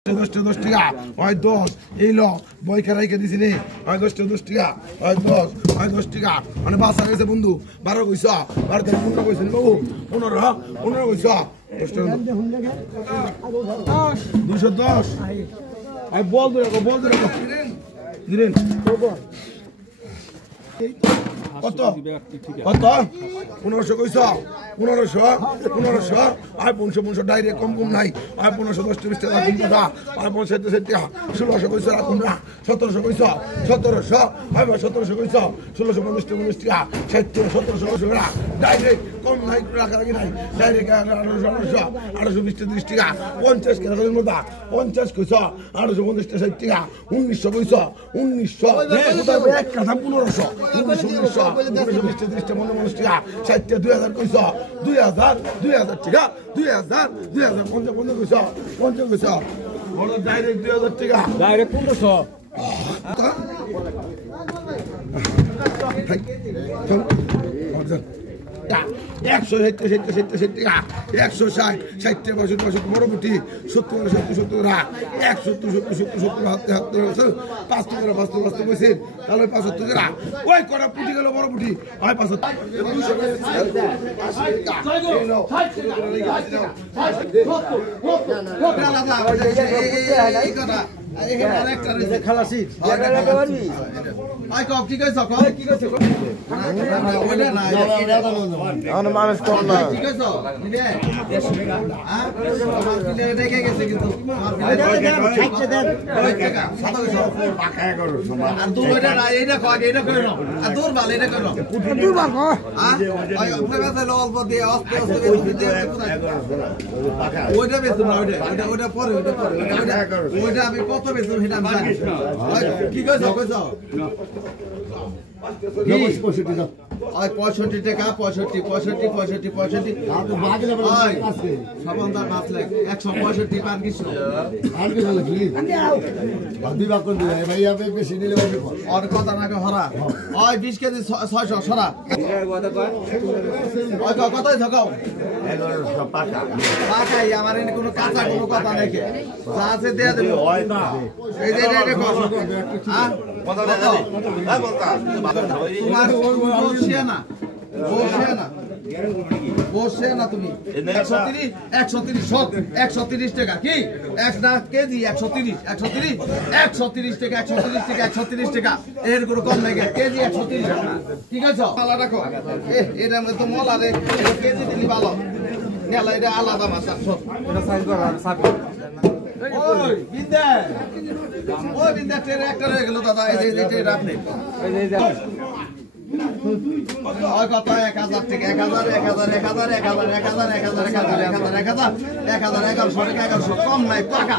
10 টাকা হয় 10 এই ল বই খারাইকে দিছি নে হয় 10 টাকা হয় 10 টাকা মানে বাসা গেছে বন্ধু 12 কইছ 12 থেকে 15 কইছ নি বাবু 15 কইছ 10 টাকা 210 আই বল দে দিলেন কত কত 1500 কইছ 1500 আই 500 ডাইরেক্ট কম নাই আই 1510 20 টাকা কম টাকা আই 570 টাকা 1600 কইছ রাখুন না 1700 কইছ 1700 আই 1700 কইছ 1650 টাকা 70 1700 টাকা ডাইরেক্ট কম নাই টাকা লাগি নাই ডাইরেক্ট 1820 টাকা 50 টাকা কইছ মত 50 কইছ 850 টাকা 1900 কইছ 1900 এক কথা 1500 1920 টাকা 60 2000 কইছ 2000 টাকা 2000 50 কইছ 50 কইছ বড় ডাইরেক্ট 2000 টাকা ডাইরেক্ট 1500 160 টাকা 160 বড় বুটি 70 টাকা 170 হাতে 5 টাকা বসে তাহলে 75 টাকা ওই কটা পুটি গেল বড় বুটি হয় 75 খালাসি কি কইছ কি কইছ মানুষ কম না ঠিক আছে দেখে গেছে কিন্তু আমি কত বেচুন সেটা কি কইছ কইছ 65 টাকা 65 সবন্দার মাছ লাগ 165 পান কিছু আর কথা না হরা ওই 20 কেজি 600 সরা ওই কতই থাকাও 1100 পাকা পাকাই আমার এনে কোনো কাঁচা কোনো কথা নাই কে যা আছে দেয়া দেব হয় না এই যে দেখো হ্যাঁ কথা দাদা হ্যাঁ বলতা তোমার বসে না তুমি 130 টাকা কি 1 কেজি 130 টাকা এর কোনো কম নাই কেজি 130 টাকা ঠিক আছে পালা রাখো এটা তো মলা রে কেজি দিলি ভালো নেলা এটা আলাদা মাছ এটা সাইজ করা সাপ ওই বিন্দা ট্রেন একটা হয়ে গেল দাদা এই যে ট্রেন আপনি এই যে ওই কত 1000 থেকে 1000 কম নাই টাকা